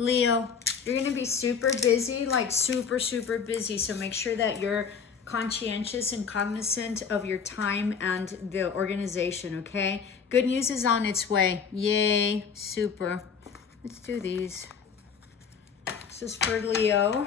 Leo, you're going to be super busy, like super, super busy. So make sure that you're conscientious and cognizant of your time and the organization, okay? Good news is on its way. Yay, super. Let's do these. This is for Leo.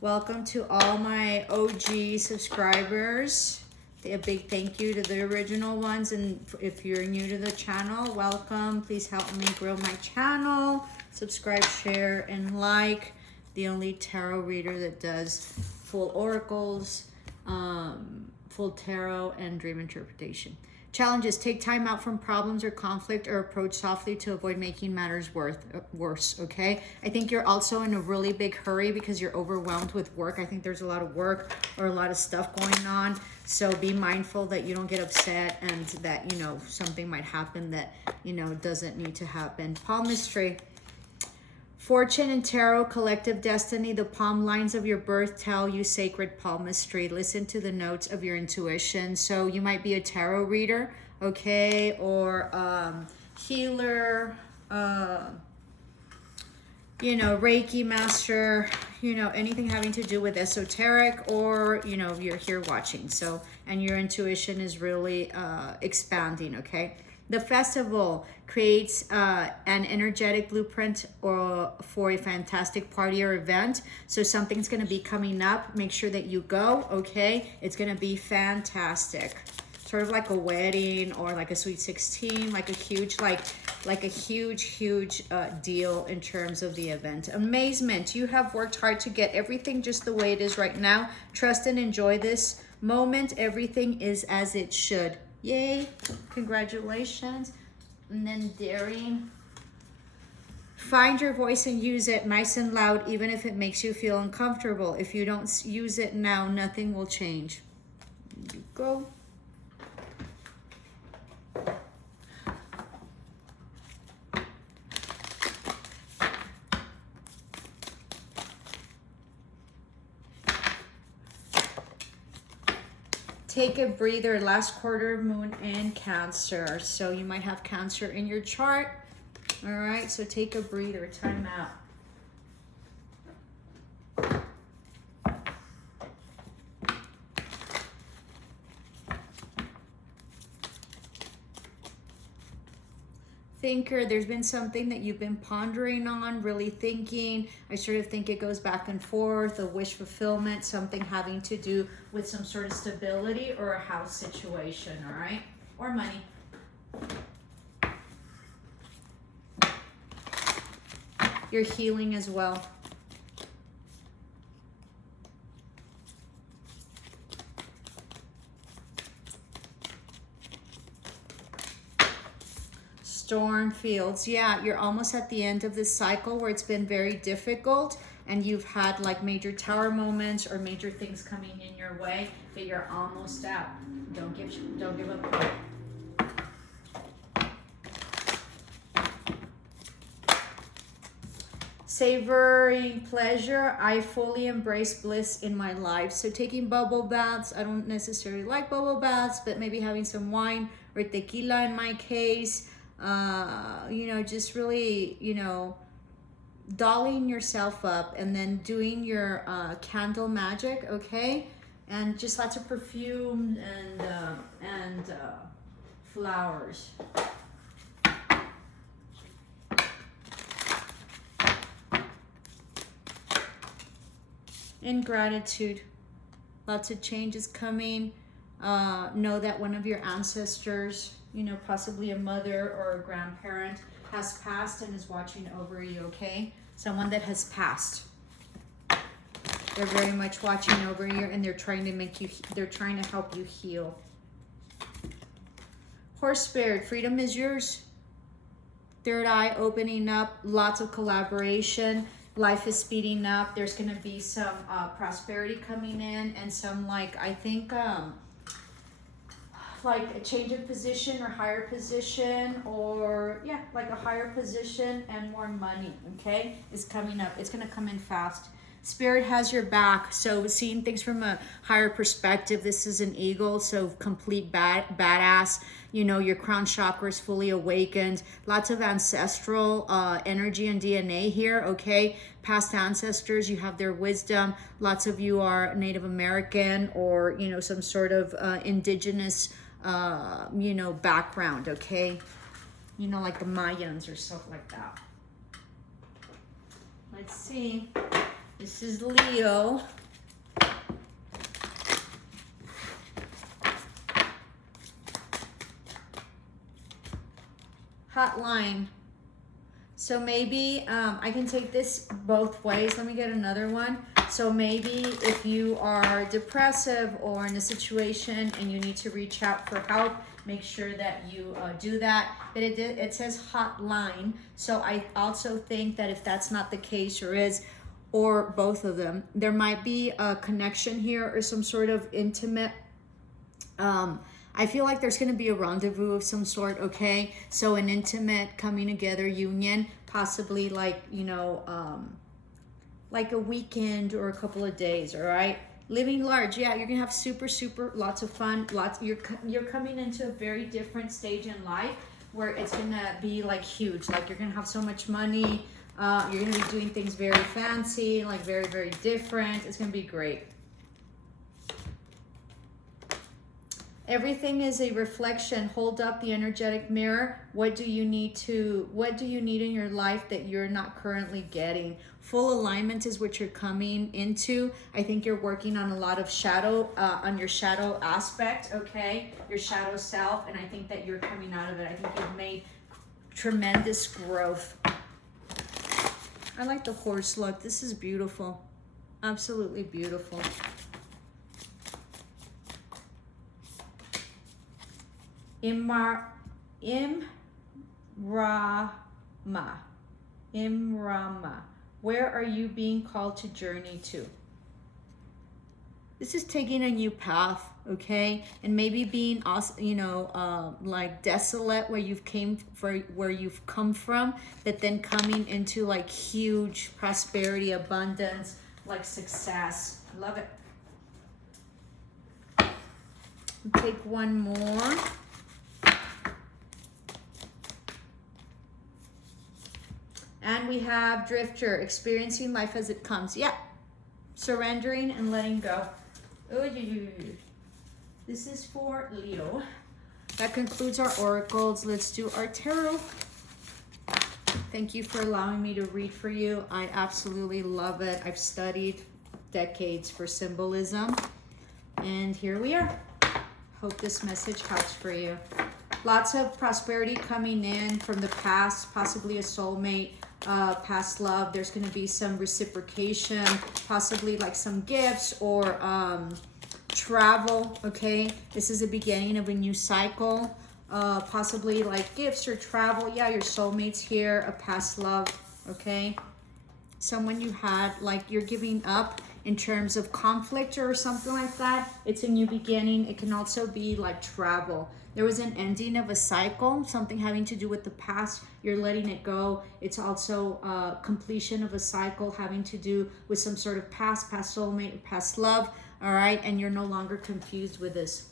Welcome to all my OG subscribers. A big thank you to the original ones, and if you're new to the channel, welcome. Please help me grow my channel. Subscribe, share, and like. The only tarot reader that does full oracles, full tarot, and dream interpretation. Challenges: take time out from problems or conflict, or approach softly to avoid making matters worse, okay? I think you're also in a really big hurry because you're overwhelmed with work. I think there's a lot of work or a lot of stuff going on. So be mindful that you don't get upset and that, you know, something might happen that, you know, doesn't need to happen. Palmistry. Fortune and tarot, collective destiny. The palm lines of your birth tell you sacred palmistry. Listen to the notes of your intuition. So you might be a tarot reader, okay, or healer, you know, Reiki master, you know, anything having to do with esoteric, or, you know, you're here watching. So, and your intuition is really expanding, okay? The festival creates an energetic blueprint for a fantastic party or event. So something's going to be coming up. Make sure that you go, okay? It's going to be fantastic. Sort of like a wedding or like a sweet 16, like a huge, like a huge deal in terms of the event. Amazement. You have worked hard to get everything just the way it is right now. Trust and enjoy this moment. Everything is as it should. Yay, congratulations. And then daring. Find your voice and use it nice and loud, even if it makes you feel uncomfortable. If you don't use it now, nothing will change. You go. Take a breather. Last quarter moon in Cancer. So you might have Cancer in your chart. All right, so take a breather. Time out. Thinker, there's been something that you've been pondering on, really thinking. I sort of think it goes back and forth, a wish fulfillment, something having to do with some sort of stability or a house situation, all right? Or money. You're healing as well. Storm fields. Yeah, you're almost at the end of this cycle where it's been very difficult and you've had like major tower moments or major things coming in your way, but you're almost out. Don't give up. Savoring pleasure. I fully embrace bliss in my life. So taking bubble baths. I don't necessarily like bubble baths, but maybe having some wine or tequila in my case. You know, just really, you know, dolling yourself up and then doing your candle magic, okay? And just lots of perfume and flowers. In gratitude, lots of changes coming. Know that one of your ancestors, you know, possibly a mother or a grandparent, has passed and is watching over you, okay? Someone that has passed. They're very much watching over you and they're trying to make you, they're trying to help you heal. Horse spirit, freedom is yours. Third eye opening up, lots of collaboration. Life is speeding up. There's going to be some prosperity coming in and some, like, I think, like a change of position or higher position, or yeah, like a higher position and more money, okay, is coming up. It's going to come in fast. Spirit has your back. So seeing things from a higher perspective. This is an eagle, so complete badass. You know, your crown chakra is fully awakened. Lots of ancestral energy and DNA here, okay? Past ancestors, you have their wisdom. Lots of you are Native American or, you know, some sort of indigenous, you know, background, okay? You know, like the Mayans or stuff like that. Let's see. This is Leo. Hotline. So maybe I can take this both ways. Let me get another one. So maybe if you are depressive or in a situation and you need to reach out for help, make sure that you do that. But it says hotline. So I also think that if that's not the case or both of them, there might be a connection here or some sort of intimate I feel like there's going to be a rendezvous of some sort, okay? So an intimate coming together union, possibly like, you know, like a weekend or a couple of days, all right? Living large, yeah, you're going to have super, lots of fun. You're coming into a very different stage in life where it's going to be like huge. Like you're going to have so much money. You're going to be doing things very fancy, like very different. It's going to be great. Everything is a reflection. Hold up the energetic mirror. What do you need in your life that you're not currently getting? Full alignment is what you're coming into. I think you're working on a lot of shadow, on your shadow aspect, okay? Your shadow self, and I think that you're coming out of it. I think you've made tremendous growth. I like the horse look. This is beautiful. Absolutely beautiful. Imrama. Where are you being called to journey to? This is taking a new path, okay? And maybe being, you know, like desolate where you've come from, but then coming into like huge prosperity, abundance, like success. I love it. Take one more. And we have Drifter, experiencing life as it comes. Yeah, surrendering and letting go. This is for Leo. That concludes our oracles. Let's do our tarot. Thank you for allowing me to read for you. I absolutely love it. I've studied decades for symbolism. And here we are. Hope this message helps for you. Lots of prosperity coming in from the past, possibly a soulmate, past love. There's going to be some reciprocation, possibly like some gifts or travel, okay? This is the beginning of a new cycle, possibly like gifts or travel. Yeah, your soulmate's here, a past love, okay? Someone you had, like you're giving up in terms of conflict or something like that. It's a new beginning. It can also be like travel. There was an ending of a cycle, something having to do with the past. You're letting it go. It's also completion of a cycle having to do with some sort of past soulmate, or past love, all right? And you're no longer confused with this.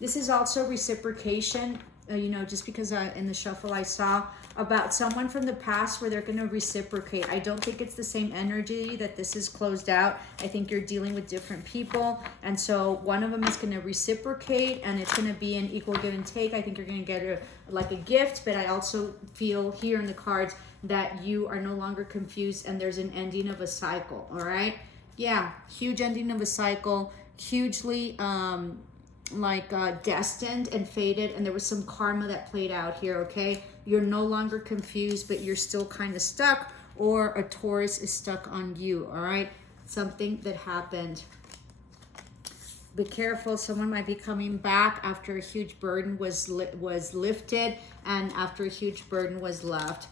This is also reciprocation, you know, just because in the shuffle I saw about someone from the past where they're going to reciprocate. I don't think it's the same energy that this is closed out. I think you're dealing with different people. And so one of them is going to reciprocate and it's going to be an equal give and take. I think you're going to get like a gift, but I also feel here in the cards that you are no longer confused and there's an ending of a cycle, all right? Yeah, huge ending of a cycle, hugely destined and fated, and there was some karma that played out here, okay? You're no longer confused, but you're still kind of stuck, or a Taurus is stuck on you, all right? Something that happened. Be careful, someone might be coming back after a huge burden was lifted and after a huge burden was left.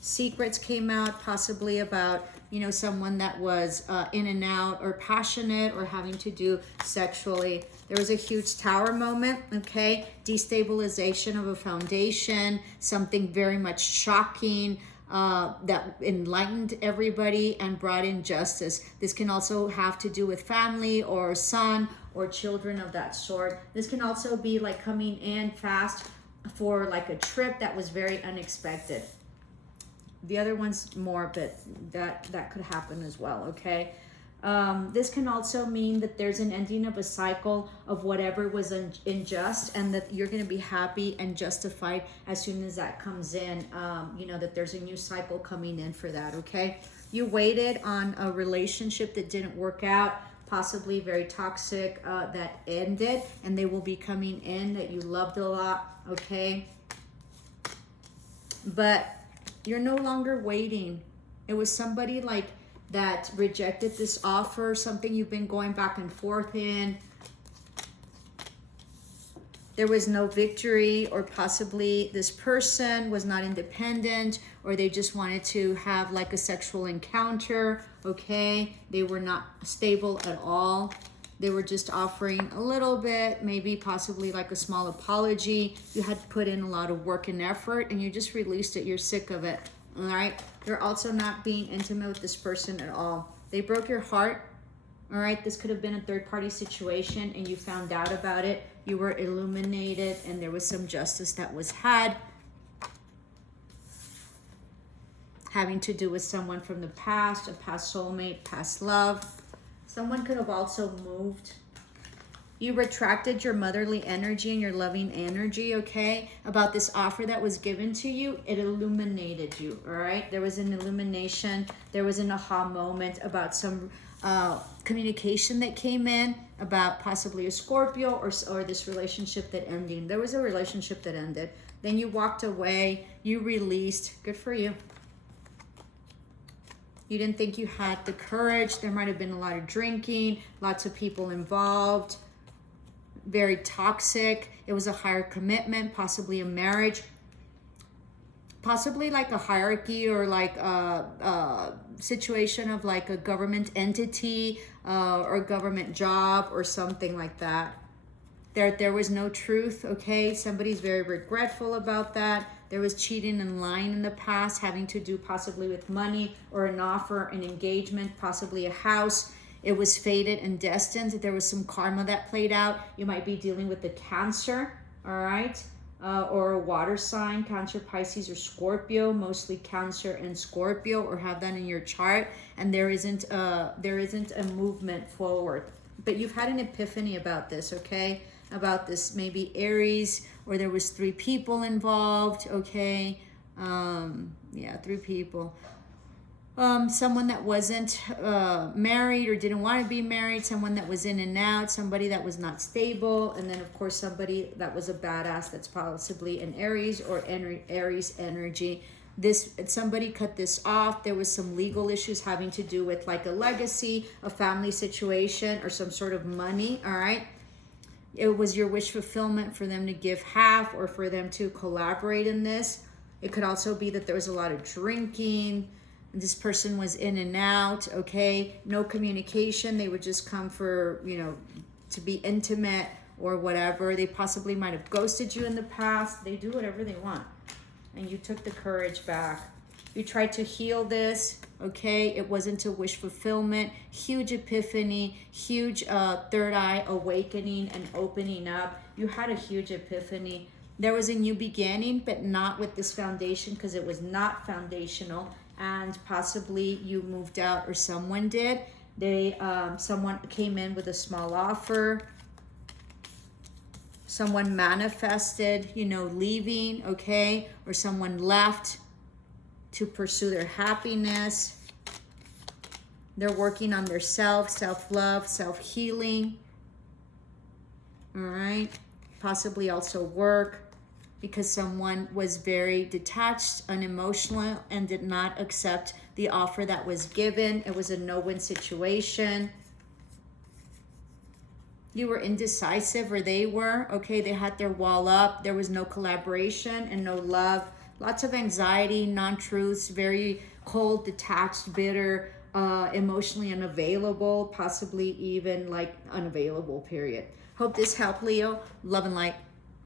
Secrets came out, possibly about, you know, someone that was in and out or passionate or having to do sexually. There was a huge tower moment, okay? Destabilization of a foundation, something very much shocking. that enlightened everybody and brought in justice. This can also have to do with family or son or children of that sort. This can also be like coming in fast for like a trip that was very unexpected. The other one's more, but that could happen as well, okay? This can also mean that there's an ending of a cycle of whatever was unjust, and that you're going to be happy and justified as soon as that comes in. You know, that there's a new cycle coming in for that, okay? You waited on a relationship that didn't work out, possibly very toxic, that ended, and they will be coming in that you loved a lot, okay? But you're no longer waiting. It was somebody like that rejected this offer, something you've been going back and forth in. There was no victory, or possibly this person was not independent, or they just wanted to have like a sexual encounter, okay? They were not stable at all. They were just offering a little bit, maybe possibly like a small apology. You had put in a lot of work and effort, and you just released it. You're sick of it, all right? They're also not being intimate with this person at all. They broke your heart, all right? This could have been a third-party situation, and you found out about it. You were illuminated, and there was some justice that was had, having to do with someone from the past, a past soulmate, past love. Someone could have also moved. You retracted your motherly energy and your loving energy, okay? About this offer that was given to you, it illuminated you, all right? There was an illumination. There was an aha moment about some communication that came in about possibly a Scorpio or this relationship that ending. There was a relationship that ended. Then you walked away. You released. Good for you. You didn't think you had the courage. There might have been a lot of drinking, lots of people involved, very toxic. It was a higher commitment, possibly a marriage, possibly like a hierarchy or like a situation of like a government entity or a government job or something like that. There was no truth, okay? Somebody's very regretful about that. There was cheating and lying in the past, having to do possibly with money or an offer, an engagement, possibly a house. It was fated and destined. There was some karma that played out. You might be dealing with the Cancer, all right? Or a water sign, Cancer, Pisces, or Scorpio, mostly Cancer and Scorpio, or have that in your chart. And there isn't a movement forward. But you've had an epiphany about this, okay? About this maybe Aries, or there was 3 people involved, okay? Yeah, 3 people. Someone that wasn't married or didn't want to be married, someone that was in and out, somebody that was not stable, and then of course somebody that was a badass that's possibly an Aries or Aries energy. Somebody cut this off. There was some legal issues having to do with like a legacy, a family situation, or some sort of money, all right? It was your wish fulfillment for them to give half or for them to collaborate in this. It could also be that there was a lot of drinking. This person was in and out, okay? No communication. They would just come for, you know, to be intimate or whatever. They possibly might have ghosted you in the past. They do whatever they want. And you took the courage back. You tried to heal this, okay? It wasn't a wish fulfillment. Huge epiphany, huge third eye awakening and opening up. You had a huge epiphany. There was a new beginning, but not with this foundation, because it was not foundational. And possibly you moved out, or someone did. Someone came in with a small offer. Someone manifested, you know, leaving, okay? Or someone left to pursue their happiness. They're working on their self-love, self-healing. All right? Possibly also work, because someone was very detached, unemotional, and did not accept the offer that was given. It was a no-win situation. You were indecisive, or they were, okay? They had their wall up. There was no collaboration and no love. Lots of anxiety, non-truths, very cold, detached, bitter, emotionally unavailable, possibly even like unavailable, period. Hope this helped, Leo. Love and light.